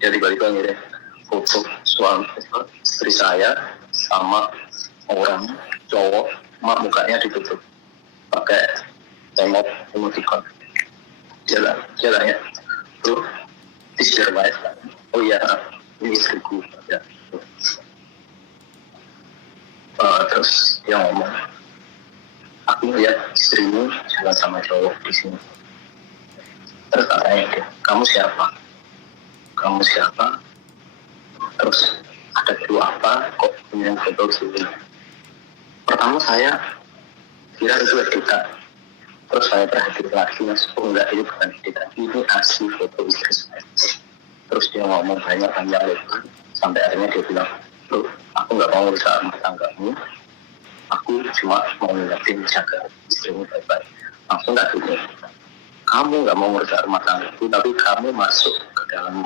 Dia tiba-tiba ngirim foto suami istri saya sama orang cowok, mukanya ditutup pakai emoticon. Dia nanya, bro, this your wife? Oh iya, ini istriku. Ya. Terus dia ngomong, aku lihat istrimu jalan sama cowok di sini. Terus katanya, kamu siapa? Kamu siapa? Terus ada perlu apa? Kok punya foto sini? Pertama saya kira itu editan. Terus saya perhatikan lagi, mas, oh enggak, ini bukan editan, ini asli foto istri saya. Terus dia ngomong banyak-banyak lebar, sampai akhirnya dia bilang, loh, aku nggak mau urusan rumah tanggamu, aku cuma mau ngingetin jaga istrimu baik-baik. Langsung tak gini, kamu nggak mau urusan rumah tanggaku, tapi kamu masuk ke dalam